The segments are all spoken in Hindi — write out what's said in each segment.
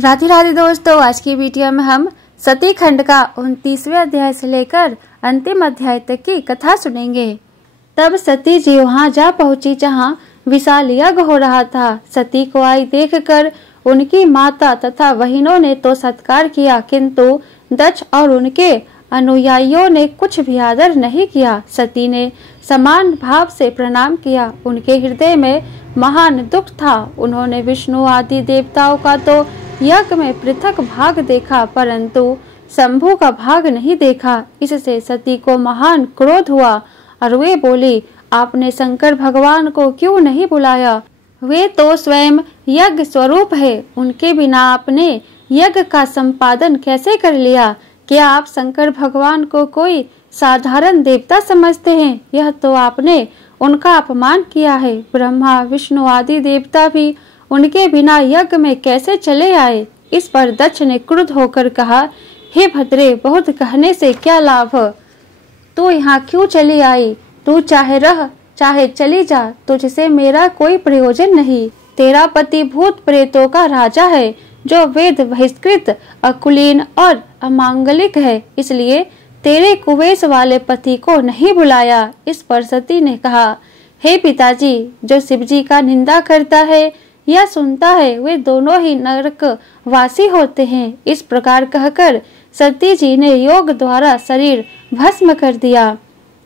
राधे राधे दोस्तों, आज की वीडियो में हम सती खंड का 29वें अध्याय से लेकर अंतिम अध्याय तक की कथा सुनेंगे। तब सती जी वहां जा पहुंची जहां विशाल यज्ञ हो रहा था। सती को आई देखकर उनकी माता तथा बहनों ने तो सत्कार किया, किंतु दक्ष और उनके अनुयायियों ने कुछ भी आदर नहीं किया। सती ने समान भाव से प्रणाम किया। उनके हृदय में महान दुख था। उन्होंने विष्णु आदि देवताओं का तो यज्ञ में पृथक भाग देखा, परंतु शंभु का भाग नहीं देखा। इससे सती को महान क्रोध हुआ और वे बोली, आपने शंकर भगवान को क्यों नहीं बुलाया? वे तो स्वयं यज्ञ स्वरूप है। उनके बिना आपने यज्ञ का संपादन कैसे कर लिया? क्या आप शंकर भगवान को कोई साधारण देवता समझते हैं? यह तो आपने उनका अपमान किया है। ब्रह्मा विष्णु आदि देवता भी उनके बिना यज्ञ में कैसे चले आए? इस पर दक्ष ने क्रुद्ध होकर कहा, हे भद्रे, बहुत कहने से क्या लाभ? तू यहाँ क्यों चली आई? तू चाहे रह चाहे चली जा, तुझसे मेरा कोई प्रयोजन नहीं। तेरा पति भूत प्रेतों का राजा है, जो वेद बहिष्कृत, अकुलीन और अमांगलिक है, इसलिए तेरे कुवेश वाले पति को नहीं बुलाया। इस पर सती ने कहा, हे पिताजी, जो शिवजी का निंदा करता है या सुनता है, वे दोनों ही नरक वासी होते हैं। इस प्रकार कहकर सती जी ने योग द्वारा शरीर भस्म कर दिया।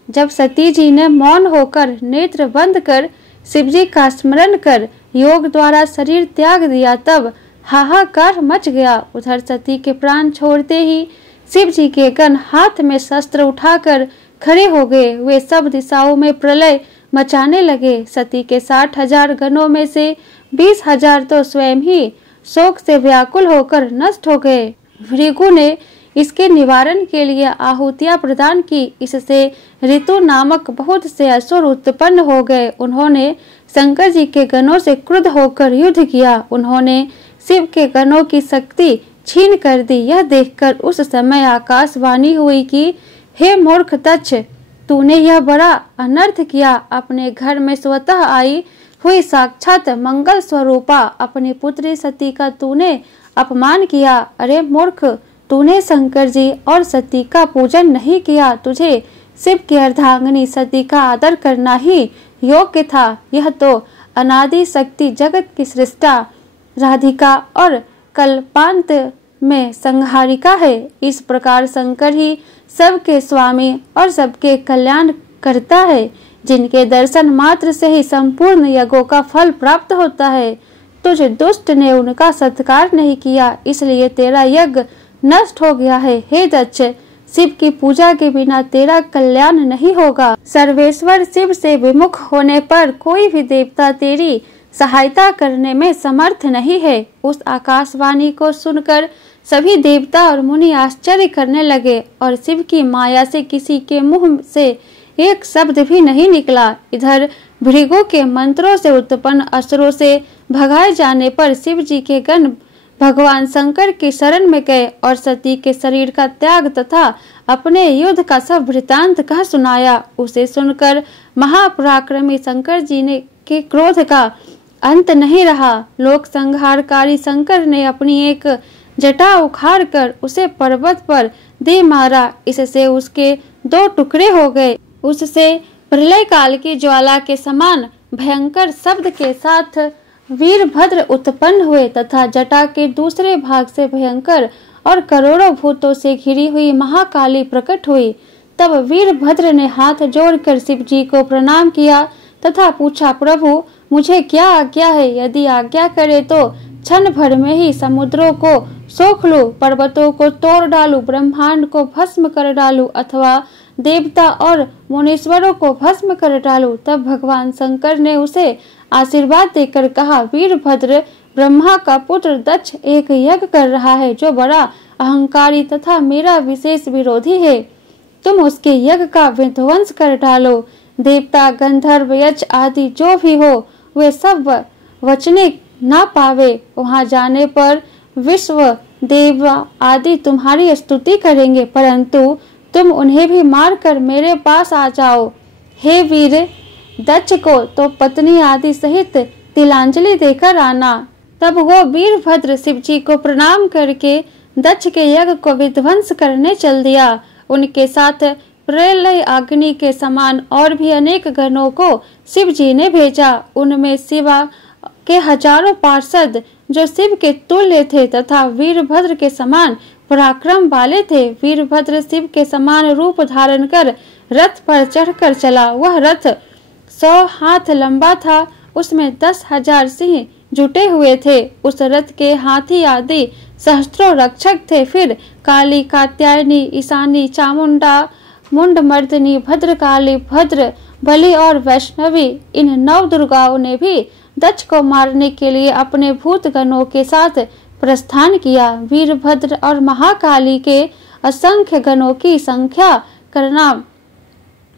जब सती जी ने मौन होकर नेत्र बंद कर शिवजी का स्मरण कर योग द्वारा शरीर त्याग दिया, तब हाहाकार मच गया। उधर सती के प्राण छोड़ते ही शिव जी के गण हाथ में शस्त्र उठाकर खड़े हो गए। वे सब दिशाओं में प्रलय मचाने लगे। सती के 60,000 गणों में से 20,000 तो स्वयं ही शोक से व्याकुल होकर नष्ट हो गए। भृगु ने इसके निवारण के लिए आहुतियां प्रदान की। इससे ऋतु नामक बहुत से असुर उत्पन्न हो गए। उन्होंने शंकर जी के गणों से क्रुद्ध होकर युद्ध किया। उन्होंने शिव के गणों की शक्ति छीन कर दी। यह देखकर उस समय आकाशवाणी हुई कि हे मूर्ख दक्ष, तूने यह बड़ा अनर्थ किया। अपने घर में स्वतः आई हुई साक्षात मंगल स्वरूपा अपनी पुत्री सती का तूने अपमान किया। अरे मूर्ख, तूने शंकर जी और सती का पूजन नहीं किया। तुझे शिव की अर्धांगिनी सती का आदर करना ही योग्य था। यह तो अनादि शक्ति जगत की सृष्टा राधिका और कल्पांत में संहारिका है। इस प्रकार शंकर ही सबके स्वामी और सबके कल्याण करता है, जिनके दर्शन मात्र से ही संपूर्ण यज्ञों का फल प्राप्त होता है। तुझ दुष्ट ने उनका सत्कार नहीं किया, इसलिए तेरा यज्ञ नष्ट हो गया है। हे दक्ष, शिव की पूजा के बिना तेरा कल्याण नहीं होगा। सर्वेश्वर शिव से विमुख होने पर कोई भी देवता तेरी सहायता करने में समर्थ नहीं है। उस आकाशवाणी को सुनकर सभी देवता और मुनि आश्चर्य करने लगे और शिव की माया से किसी के मुंह से एक शब्द भी नहीं निकला। इधर भृगु के मंत्रों से उत्पन्न असुरों से भगाए जाने पर शिव जी के गण भगवान शंकर की शरण में गए और सती के शरीर का त्याग तथा अपने युद्ध का सब वृतांत कह सुनाया। उसे सुनकर महापराक्रमी शंकर जी ने के क्रोध का अंत नहीं रहा। लोक संहारकारी शंकर ने अपनी एक जटा उखाड़ कर उसे पर्वत पर दे मारा। इससे उसके 2 टुकड़े हो गए। उससे प्रलय काल की ज्वाला के समान भयंकर शब्द के साथ वीरभद्र उत्पन्न हुए तथा जटा के दूसरे भाग से भयंकर और करोड़ों भूतों से घिरी हुई महाकाली प्रकट हुई। तब वीरभद्र ने हाथ जोड़कर शिव जी को प्रणाम किया तथा पूछा, प्रभु, मुझे क्या आज्ञा है? यदि आज्ञा करे तो क्षण भर में ही समुद्रों को सोख लूं, पर्वतों को तोड़ डालूं, ब्रह्मांड को भस्म कर डालूं अथवा देवता और मुनीश्वरों को भस्म कर डालूं। तब भगवान शंकर ने उसे आशीर्वाद देकर कहा, वीरभद्र, ब्रह्मा का पुत्र दक्ष एक यज्ञ कर रहा है, जो बड़ा अहंकारी तथा मेरा विशेष विरोधी है। तुम उसके यज्ञ का विध्वंस कर डालो। देवता, गंधर्व, यक्ष आदि जो भी हो, वे सब वचने ना पावे। वहां जाने पर विश्व देव आदि तुम्हारी स्तुति करेंगे, परंतु तुम उन्हें भी मारकर मेरे पास आ जाओ। हे वीर, दक्ष को तो पत्नी आदि सहित तिलांजलि देकर आना। तब वो वीरभद्र शिव जी को प्रणाम करके दक्ष के यज्ञ को विध्वंस करने चल दिया। उनके साथ प्रलय अग्नि के समान और भी अनेक गणों को शिव जी ने भेजा। उनमें शिवा के हजारों पार्षद जो शिव के तुल्य थे तथा वीरभद्र के समान पराक्रम वाले थे। वीरभद्र शिव के समान रूप धारण कर रथ पर चढ़कर चला। वह रथ 100 हाथ लंबा था। उसमें 10,000 सिंह जुटे हुए थे। उस रथ के हाथी आदि सहस्त्रों रक्षक थे। फिर काली, कात्यायनी, ईशानी, चामुंडा, मुंडमर्दिनी, भद्रकाली, भद्र, बलि और वैष्णवी इन 9 दुर्गाओं ने भी दक्ष को मारने के लिए अपने भूत गणों के साथ प्रस्थान किया। वीरभद्र और महाकाली के असंख्य गणों की संख्या करना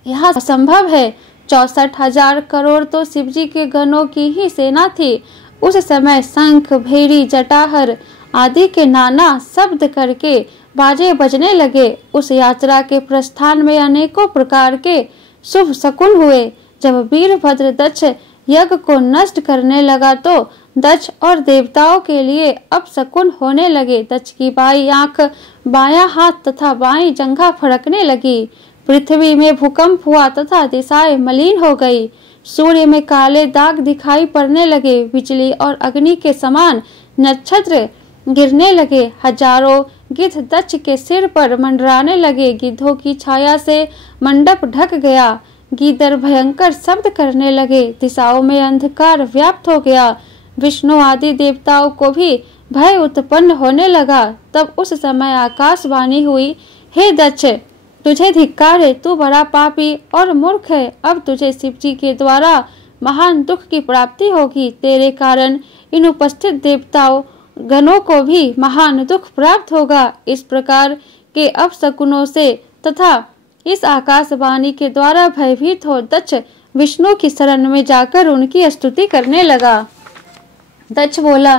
यहाँ असंभव है। 64,000 करोड़ तो शिवजी के गणों की ही सेना थी। उस समय शंख, भेरी, जटाहर आदि के नाना शब्द करके बाजे बजने लगे। उस यात्रा के प्रस्थान में अनेकों प्रकार के शुभ शकुन हुए। जब वीरभद्र दक्ष यज्ञ को नष्ट करने लगा तो दक्ष और देवताओं के लिए अपशकुन होने लगे। दक्ष की बाई आंख, बायां हाथ तथा बाई जंघा फड़कने लगी। पृथ्वी में भूकंप हुआ तथा दिशाएं मलिन हो गई। सूर्य में काले दाग दिखाई पड़ने लगे। बिजली और अग्नि के समान नक्षत्र गिरने लगे। हजारों गिद्ध दक्ष के सिर पर मंडराने लगे। गिद्धों की छाया से मंडप ढक गया। गीदड़ भयंकर शब्द करने लगे। दिशाओं में अंधकार व्याप्त हो गया। विष्णु आदि देवताओं को भी भय उत्पन्न होने लगा। तब उस समय आकाशवाणी हुई, हे दक्ष, तुझे धिक्कार है, तू बड़ा पापी और मूर्ख है। अब तुझे शिवजी के द्वारा महान दुख की प्राप्ति होगी। तेरे कारण इन उपस्थित देवताओं गणों को भी महान दुख प्राप्त होगा। इस प्रकार के अपशकुनों से तथा इस आकाशवाणी के द्वारा भयभीत हो दक्ष विष्णु की शरण में जाकर उनकी स्तुति करने लगा। दक्ष बोला,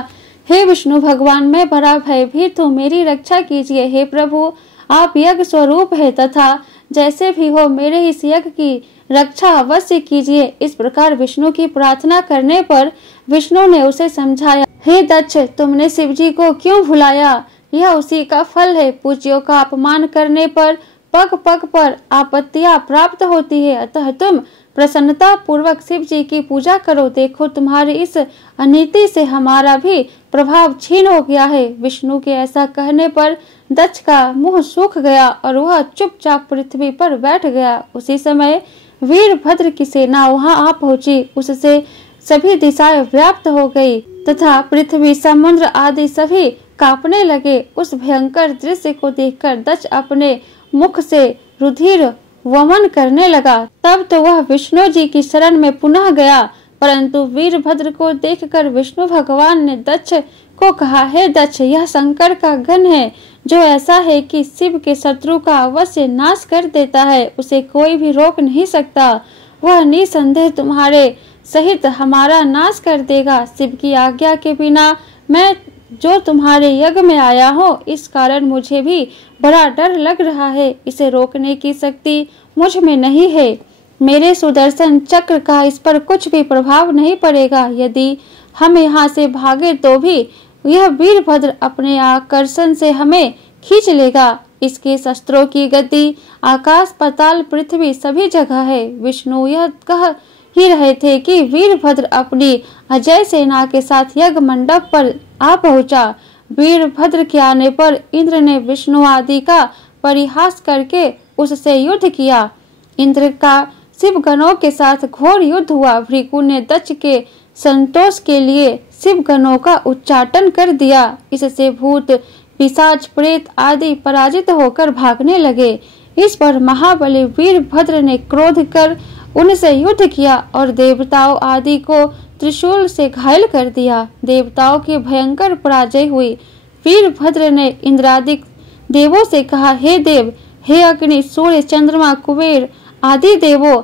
हे विष्णु भगवान, मैं बड़ा भयभीत हूँ, मेरी रक्षा कीजिए। हे प्रभु, आप यज्ञ स्वरूप है तथा जैसे भी हो मेरे इस यज्ञ की रक्षा अवश्य कीजिए। इस प्रकार विष्णु की प्रार्थना करने पर विष्णु ने उसे समझाया, हे दक्ष, तुमने शिवजी को क्यों भुलाया? यह उसी का फल है। पूज्यों का अपमान करने पर पग पग पर आपत्तियां प्राप्त होती है। अतः तुम प्रसन्नता पूर्वक शिव जी की पूजा करो। देखो, तुम्हारी इस अनीति से हमारा भी प्रभाव छीन हो गया है। विष्णु के ऐसा कहने पर दक्ष का मुंह सूख गया और वह चुपचाप पृथ्वी पर बैठ गया। उसी समय वीरभद्र की सेना वहां आ पहुंची। उससे सभी दिशाएं व्याप्त हो गई तथा पृथ्वी, समुद्र आदि सभी कांपने लगे। उस भयंकर दृश्य को देखकर दक्ष अपने मुख से रुधिर वमन करने लगा। तब तो वह विष्णु जी की शरण में पुनः गया, परंतु वीरभद्र को देखकर विष्णु भगवान ने दक्ष को कहा, हे दक्ष, यह शंकर का गण है जो ऐसा है कि शिव के शत्रु का अवश्य नाश कर देता है। उसे कोई भी रोक नहीं सकता। वह निसंदेह तुम्हारे सहित हमारा नाश कर देगा। शिव की आज्ञा के बिना मैं जो तुम्हारे यज्ञ में आया हूँ, इस कारण मुझे भी बड़ा डर लग रहा है। इसे रोकने की शक्ति मुझ में नहीं है। मेरे सुदर्शन चक्र का इस पर कुछ भी प्रभाव नहीं पड़ेगा। यदि हम यहाँ से भागे तो भी यह वीरभद्र अपने आकर्षण से हमें खींच लेगा। इसके शस्त्रों की गति आकाश, पाताल, पृथ्वी सभी जगह है। विष्णु यह कह ही रहे थे कि वीरभद्र अपनी अजय सेना के साथ यज्ञ मंडप पर आ पहुंचा। वीरभद्र के आने पर इंद्र ने विष्णु आदि का परिहास करके उससे युद्ध किया। इंद्र का शिव गणों के साथ घोर युद्ध हुआ। भृगु ने दक्ष के संतोष के लिए शिव गणों का उच्चाटन कर दिया। इससे भूत, पिशाच, प्रेत आदि पराजित होकर भागने लगे। इस पर महाबली वीरभद्र ने क्रोध कर उनसे युद्ध किया और देवताओं आदि को त्रिशूल से घायल कर दिया। देवताओं की भयंकर पराजय हुई। वीरभद्र ने इंद्रादि देवों से कहा, हे देव, हे अग्नि, सूर्य, चंद्रमा, कुबेर आदि देवों,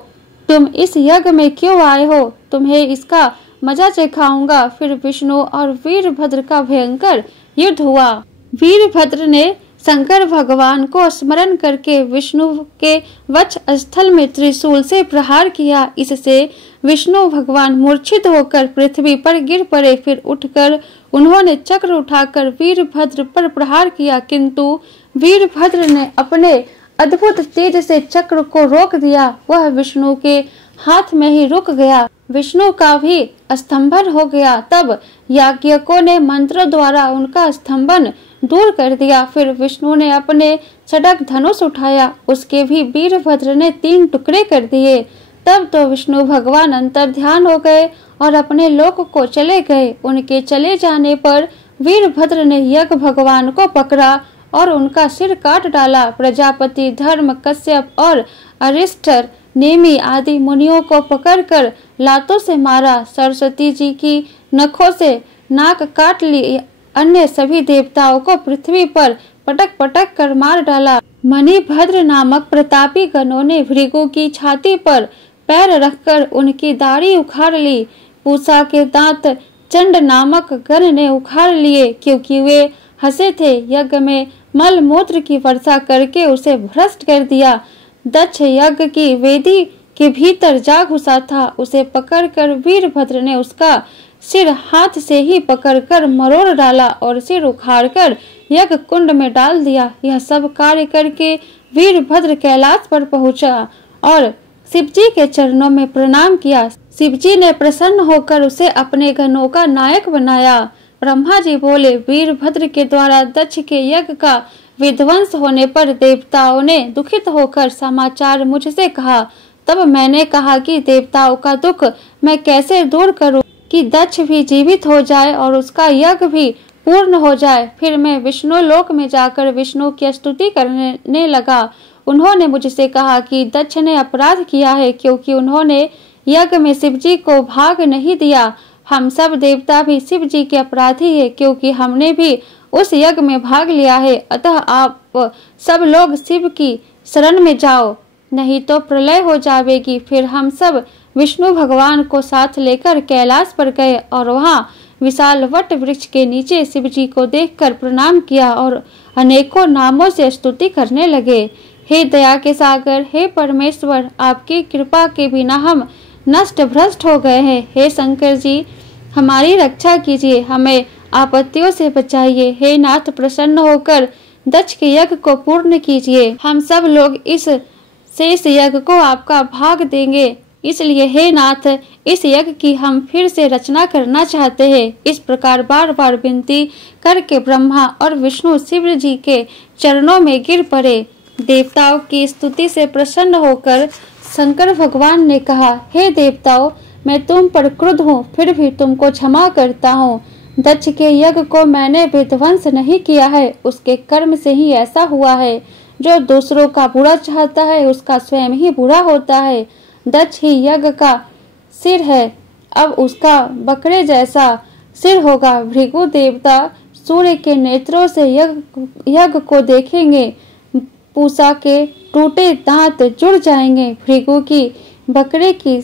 तुम इस यज्ञ में क्यों आए हो? तुम्हें इसका मजा चखाऊंगा। फिर विष्णु और वीरभद्र का भयंकर युद्ध हुआ। वीरभद्र ने शंकर भगवान को स्मरण करके विष्णु के वक्ष स्थल में त्रिशूल से प्रहार किया। इससे विष्णु भगवान मूर्छित होकर पृथ्वी पर गिर पड़े। फिर उठकर उन्होंने चक्र उठाकर वीरभद्र पर प्रहार किया, किंतु वीरभद्र ने अपने अद्भुत तेज से चक्र को रोक दिया। वह विष्णु के हाथ में ही रुक गया। विष्णु का भी स्तंभन हो गया। तब याज्ञिकों ने मंत्र द्वारा उनका स्तंभन दूर कर दिया। फिर विष्णु ने अपने खड्ग धनुष उठाया, उसके भी वीरभद्र ने 3 टुकड़े कर दिए। तब तो विष्णु भगवान अंतर ध्यान हो गए और अपने लोक को चले गए। उनके चले जाने पर वीरभद्र ने यज्ञ भगवान को पकड़ा और उनका सिर काट डाला। प्रजापति, धर्म, कश्यप और अरिष्टर, नेमि आदि मुनियों को पकड़कर लातों से मारा। सरस्वती जी की नखों से नाक काट ली। अन्य सभी देवताओं को पृथ्वी पर पटक पटक कर मार डाला। मणिभद्र नामक प्रतापी गणों ने भृगु की छाती पर पैर रखकर उनकी दाढ़ी उखाड़ ली। पूषा के दांत चंड नामक गण ने उखाड़ लिए, क्योंकि वे हंसे थे। यज्ञ में मल मूत्र की वर्षा करके उसे भ्रष्ट कर दिया। दक्ष यज्ञ की वेदी के भीतर जा घुसा था। उसे पकड़कर वीरभद्र ने उसका सिर हाथ से ही पकड़कर मरोड़ डाला और सिर उखाड़कर यज्ञ कुंड में डाल दिया। यह सब कार्य करके वीरभद्र कैलाश पर पहुंचा और शिवजी के चरणों में प्रणाम किया। शिवजी ने प्रसन्न होकर उसे अपने गणों का नायक बनाया। ब्रह्मा जी बोले, वीरभद्र के द्वारा दक्ष के यज्ञ का विध्वंस होने पर देवताओं ने दुखित होकर समाचार मुझसे कहा। तब मैंने कहा कि देवताओं का दुख मैं कैसे दूर करूं कि दक्ष भी जीवित हो जाए और उसका यज्ञ भी पूर्ण हो जाए। फिर मैं विष्णु लोक में जाकर विष्णु की स्तुति करने लगा। उन्होंने मुझसे कहा कि दक्ष ने अपराध किया है, क्योंकि उन्होंने यज्ञ में शिवजी को भाग नहीं दिया। हम सब देवता भी शिव जी के अपराधी है, क्योंकि हमने भी उस यज्ञ में भाग लिया है। अतः आप सब लोग शिव की शरण में जाओ, नहीं तो प्रलय हो जाएगी। फिर हम सब विष्णु भगवान को साथ लेकर कैलाश पर गए और वहाँ विशाल वट वृक्ष के नीचे शिव जी को देखकर प्रणाम किया और अनेकों नामों से स्तुति करने लगे। हे दया के सागर, हे परमेश्वर, आपकी कृपा के बिना हम नष्ट भ्रष्ट हो गए हैं। हे शंकर जी, हमारी रक्षा कीजिए, हमें आपत्तियों से बचाइए। हे नाथ, प्रसन्न होकर दक्ष के यज्ञ को पूर्ण कीजिए। हम सब लोग इस शेष यज्ञ को आपका भाग देंगे, इसलिए हे नाथ, इस यज्ञ की हम फिर से रचना करना चाहते हैं। इस प्रकार बार बार विनती करके ब्रह्मा और विष्णु शिव जी के चरणों में गिर पड़े। देवताओं की स्तुति से प्रसन्न होकर शंकर भगवान ने कहा, हे देवताओं, मैं तुम पर क्रुद्ध हूँ, फिर भी तुमको क्षमा करता हूँ। दक्ष के यज्ञ को मैंने विध्वंस नहीं किया है, उसके कर्म से ही ऐसा हुआ है। जो दूसरों का बुरा चाहता है उसका स्वयं ही बुरा होता है। दक्ष ही यज्ञ का सिर है, अब उसका बकरे जैसा सिर होगा। भृगु देवता सूर्य के नेत्रों से यज्ञ को देखेंगे। पूषा के टूटे दांत जुड़ जाएंगे। भृगु की बकरे की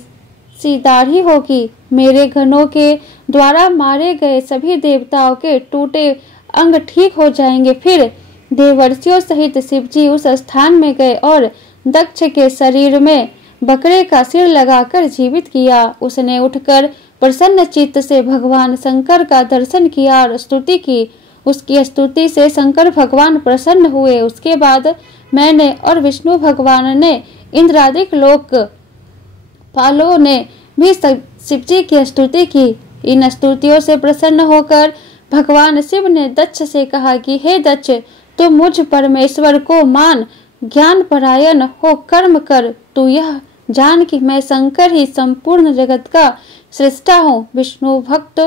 सी दाढ़ी होगी। मेरे गणों के द्वारा मारे गए सभी देवताओं के टूटे अंग ठीक हो जाएंगे। फिर देवर्षियों सहित शिवजी उस स्थान में गए और दक्ष के शरीर में बकरे का सिर लगाकर जीवित किया। उसने उठकर प्रसन्न चित्त से भगवान शंकर का दर्शन किया और स्तुति की। उसकी स्तुति से शंकर भगवान प्रसन्न हुए। उसके बाद मैंने और विष्णु भगवान ने इंद्रादिक लोक पालों ने भी शिवजी की स्तुति की। इन स्तुतियों से प्रसन्न होकर भगवान शिव ने दक्ष से कहा कि हे दक्ष, तुम मुझ परमेश्वर को मान, ज्ञान परायण हो कर्म कर। तू यह जान कि मैं शंकर ही संपूर्ण जगत का सृष्टा हूँ। विष्णु भक्त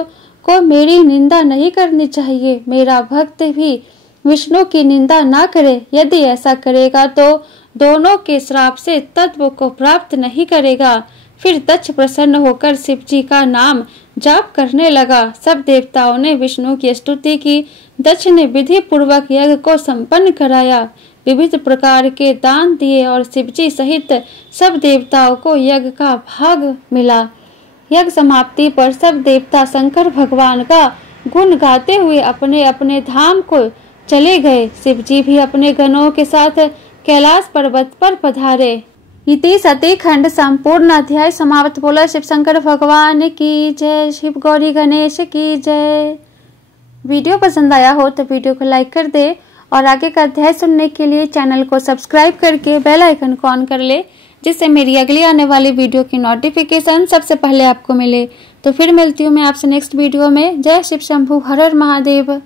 को मेरी निंदा नहीं करनी चाहिए। मेरा भक्त भी विष्णु की निंदा ना करे। यदि ऐसा करेगा तो दोनों के श्राप से तत्व को प्राप्त नहीं करेगा। फिर दक्ष प्रसन्न होकर शिवजी का नाम जाप करने लगा। सब देवताओं ने विष्णु की स्तुति की। दक्ष ने विधि पूर्वक यज्ञ को संपन्न कराया, विविध प्रकार के दान दिए और शिवजी सहित सब देवताओं को यज्ञ का भाग मिला। यज्ञ समाप्ति पर सब देवता शंकर भगवान का गुण गाते हुए अपने अपने धाम को चले गए। शिव जी भी अपने गणों के साथ कैलाश पर्वत पर पधारे। इति सती खंड संपूर्ण अध्याय समाप्त। बोला शिव शंकर भगवान की जय। शिव गौरी गणेश की जय। वीडियो पसंद आया हो तो वीडियो को लाइक कर दे और आगे का अध्याय सुनने के लिए चैनल को सब्सक्राइब करके बेल आइकन को ऑन कर ले, जिससे मेरी अगली आने वाली वीडियो की नोटिफिकेशन सबसे पहले आपको मिले। तो फिर मिलती हूँ मैं आपसे नेक्स्ट वीडियो में। जय शिव शंभू, हर हर महादेव।